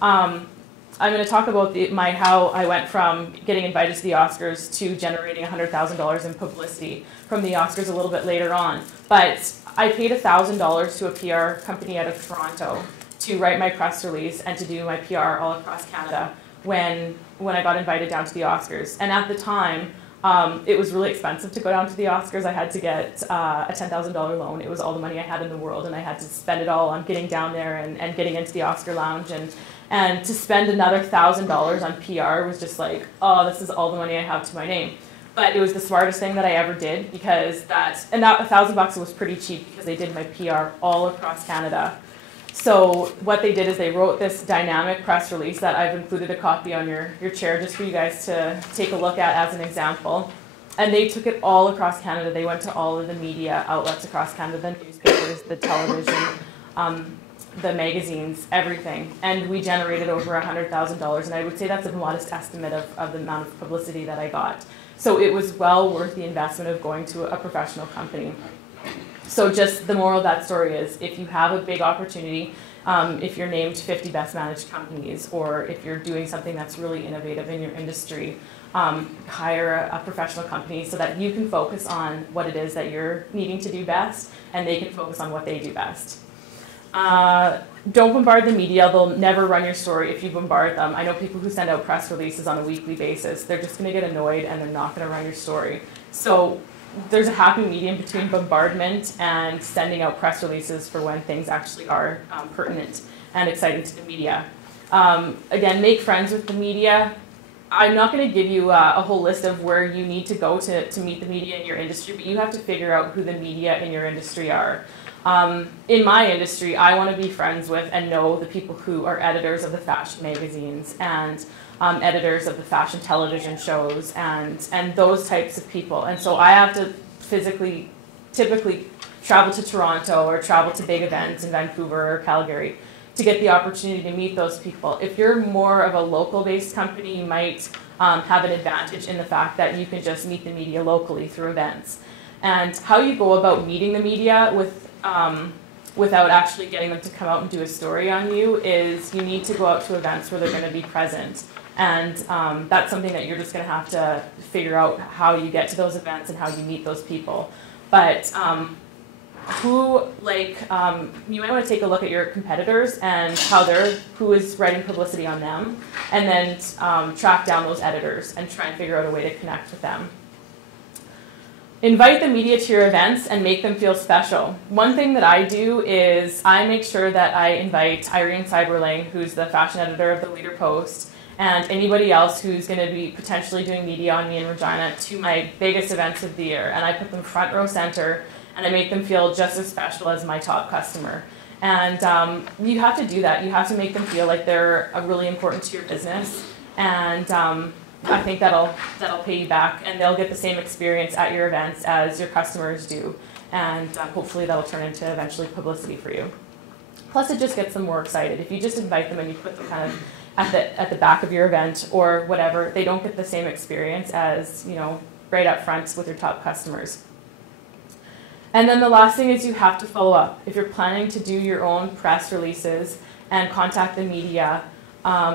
I'm going to talk about how I went from getting invited to the Oscars to generating $100,000 in publicity from the Oscars a little bit later on. But I paid $1,000 to a PR company out of Toronto to write my press release and to do my PR all across Canada when I got invited down to the Oscars. And at the time, it was really expensive to go down to the Oscars. I had to get a $10,000 loan. It was all the money I had in the world, and I had to spend it all on getting down there and getting into the Oscar lounge. And to spend another $1,000 on PR was just like, oh, this is all the money I have to my name. But it was the smartest thing that I ever did, because that $1,000 was pretty cheap because they did my PR all across Canada. So what they did is they wrote this dynamic press release that I've included a copy on your chair just for you guys to take a look at as an example. And they took it all across Canada. They went to all of the media outlets across Canada, the newspapers, the television, the magazines, everything. And we generated over $100,000. And I would say that's a modest estimate of the amount of publicity that I got. So it was well worth the investment of going to a professional company. So just the moral of that story is, if you have a big opportunity, if you're named 50 best managed companies, or if you're doing something that's really innovative in your industry, hire a professional company so that you can focus on what it is that you're needing to do best, and they can focus on what they do best. Don't bombard the media. They'll never run your story if you bombard them. I know people who send out press releases on a weekly basis. They're just going to get annoyed, and they're not going to run your story. So there's a happy medium between bombardment and sending out press releases for when things actually are pertinent and exciting to the media. Again, make friends with the media. I'm not going to give you a whole list of where you need to go to meet the media in your industry, but you have to figure out who the media in your industry are. In my industry, I want to be friends with and know the people who are editors of the fashion magazines and editors of the fashion television shows and those types of people. And so I have to typically travel to Toronto or travel to big events in Vancouver or Calgary to get the opportunity to meet those people. If you're more of a local-based company, you might have an advantage in the fact that you can just meet the media locally through events. And how you go about meeting the media without actually getting them to come out and do a story on you is you need to go out to events where they're going to be present. And that's something that you're just going to have to figure out how you get to those events and how you meet those people. But you might want to take a look at your competitors and who is writing publicity on them, and then track down those editors and try and figure out a way to connect with them. Invite the media to your events and make them feel special. One thing that I do is I make sure that I invite Irene Seiberling, who's the fashion editor of the Leader Post, and anybody else who's going to be potentially doing media on me in Regina to my biggest events of the year. And I put them front row center, and I make them feel just as special as my top customer. And you have to do that. You have to make them feel like they're really important to your business. And I think that'll pay you back, and they'll get the same experience at your events as your customers do. And hopefully that'll turn into eventually publicity for you. Plus, it just gets them more excited. If you just invite them and you put them kind of at the back of your event or whatever, they don't get the same experience as, right up front with your top customers. And then the last thing is you have to follow up. If you're planning to do your own press releases and contact the media,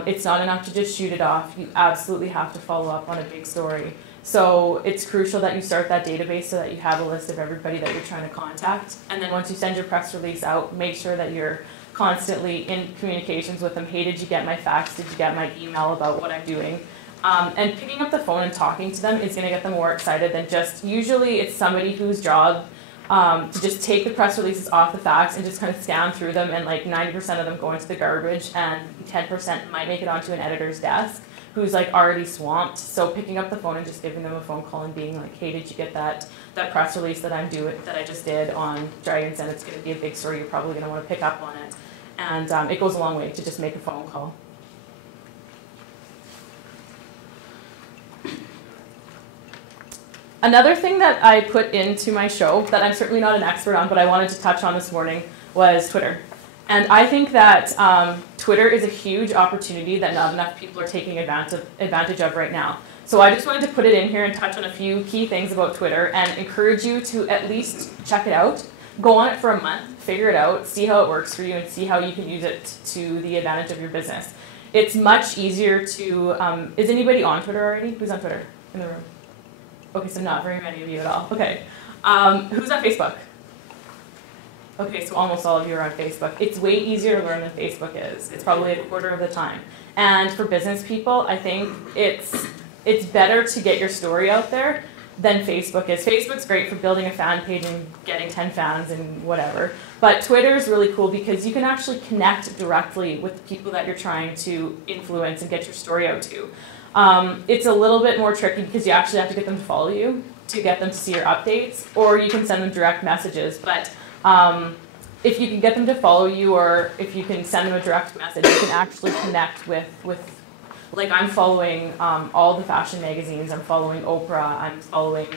it's not enough to just shoot it off. You absolutely have to follow up on a big story. So it's crucial that you start that database so that you have a list of everybody that you're trying to contact. And then once you send your press release out, make sure that you're constantly in communications with them. Hey, did you get my fax? Did you get my email about what I'm doing? And picking up the phone and talking to them is going to get them more excited than usually it's somebody whose job to just take the press releases off the fax and just kind of scan through them, and like 90% of them go into the garbage and 10% might make it onto an editor's desk who's like already swamped. So picking up the phone and just giving them a phone call and being like, hey, did you get that press release that I just did on Dragons, and it's going to be a big story, you're probably going to want to pick up on it. And it goes a long way to just make a phone call. Another thing that I put into my show that I'm certainly not an expert on, but I wanted to touch on this morning, was Twitter. And I think that Twitter is a huge opportunity that not enough people are taking advantage of right now. So I just wanted to put it in here and touch on a few key things about Twitter and encourage you to at least check it out. Go on it for a month, figure it out, see how it works for you, and see how you can use it to the advantage of your business. It's much easier to, is anybody on Twitter already? Who's on Twitter in the room? Okay, so not very many of you at all. Okay. Who's on Facebook? Okay, so almost all of you are on Facebook. It's way easier to learn than Facebook is. It's probably a quarter of the time. And for business people, I think it's better to get your story out there than Facebook is. Facebook's great for building a fan page and getting 10 fans and whatever. But Twitter is really cool because you can actually connect directly with the people that you're trying to influence and get your story out to. It's a little bit more tricky because you actually have to get them to follow you to get them to see your updates, or you can send them direct messages. But if you can get them to follow you, or if you can send them a direct message, you can actually connect with like I'm following all the fashion magazines, I'm following Oprah, I'm following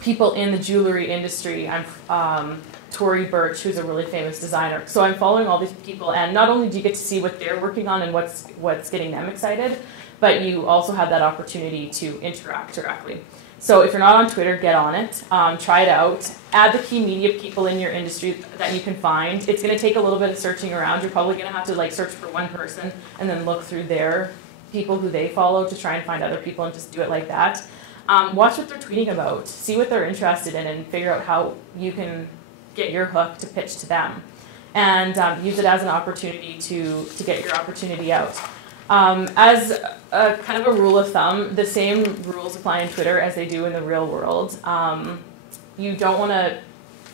people in the jewelry industry, I'm Tory Burch, who's a really famous designer. So I'm following all these people, and not only do you get to see what they're working on and what's getting them excited, but you also have that opportunity to interact directly. So if you're not on Twitter, get on it. Try it out. Add the key media people in your industry that you can find. It's going to take a little bit of searching around. You're probably going to have to like search for one person and then look through their people who they follow to try and find other people, and just do it like that. Watch what they're tweeting about. See what they're interested in and figure out how you can get your hook to pitch to them. And use it as an opportunity to get your opportunity out. As a kind of a rule of thumb, the same rules apply on Twitter as they do in the real world. You don't want to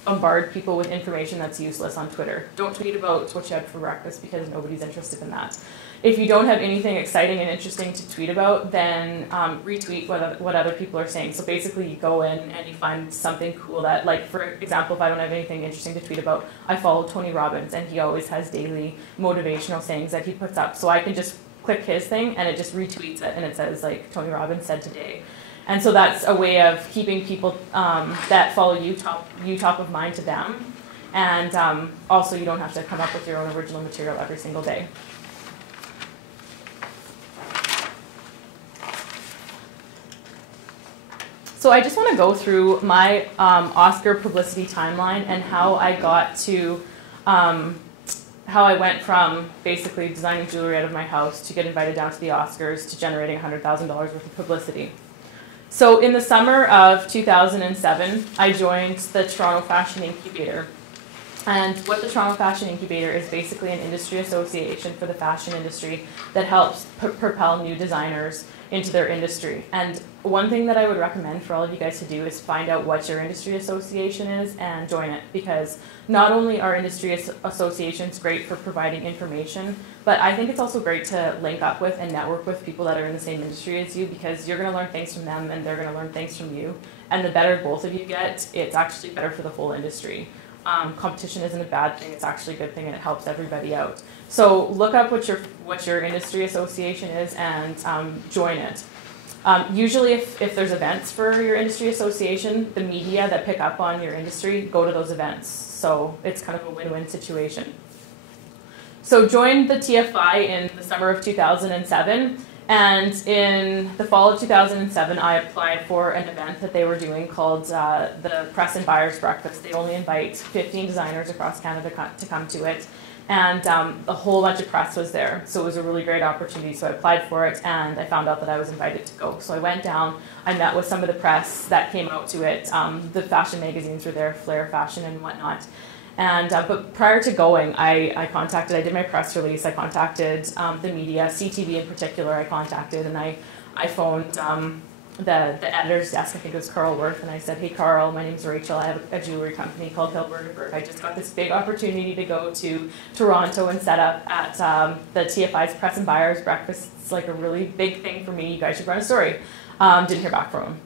bombard people with information that's useless on Twitter. Don't tweet about what you had for breakfast because nobody's interested in that. If you don't have anything exciting and interesting to tweet about, then retweet what other people are saying. So basically you go in and you find something cool that, like for example, if I don't have anything interesting to tweet about, I follow Tony Robbins, and he always has daily motivational sayings that he puts up. So I can just click his thing and it just retweets it, and it says like Tony Robbins said today. And so that's a way of keeping people that follow you top of mind to them. And also you don't have to come up with your own original material every single day. So I just want to go through my Oscar publicity timeline and how I got to how I went from basically designing jewelry out of my house to get invited down to the Oscars to generating $100,000 worth of publicity. So in the summer of 2007, I joined the Toronto Fashion Incubator. And what the Toronto Fashion Incubator is basically an industry association for the fashion industry that helps propel new designers into their industry. And one thing that I would recommend for all of you guys to do is find out what your industry association is and join it, because not only are industry associations great for providing information, but I think it's also great to link up with and network with people that are in the same industry as you, because you're going to learn things from them and they're going to learn things from you. And the better both of you get, it's actually better for the whole industry. Competition isn't a bad thing, it's actually a good thing, and it helps everybody out. So look up what your industry association is and join it. Usually if there's events for your industry association, the media that pick up on your industry go to those events. So it's kind of a win-win situation. So joined the TFI in the summer of 2007. And in the fall of 2007, I applied for an event that they were doing called the Press and Buyers Breakfast. They only invite 15 designers across Canada to come to it. And a whole bunch of press was there. So it was a really great opportunity. So I applied for it, and I found out that I was invited to go. So I went down, I met with some of the press that came out to it. The fashion magazines were there, Flair Fashion and whatnot. And but prior to going, I did my press release, I contacted the media, CTV in particular, I contacted, and I phoned the editor's desk, I think it was Carl Worth, and I said, hey Carl, my name's Rachel, I have a jewelry company called Hilberg. I just got this big opportunity to go to Toronto and set up at the TFI's Press and Buyers Breakfast. It's like a really big thing for me, you guys should run a story. Didn't hear back from him.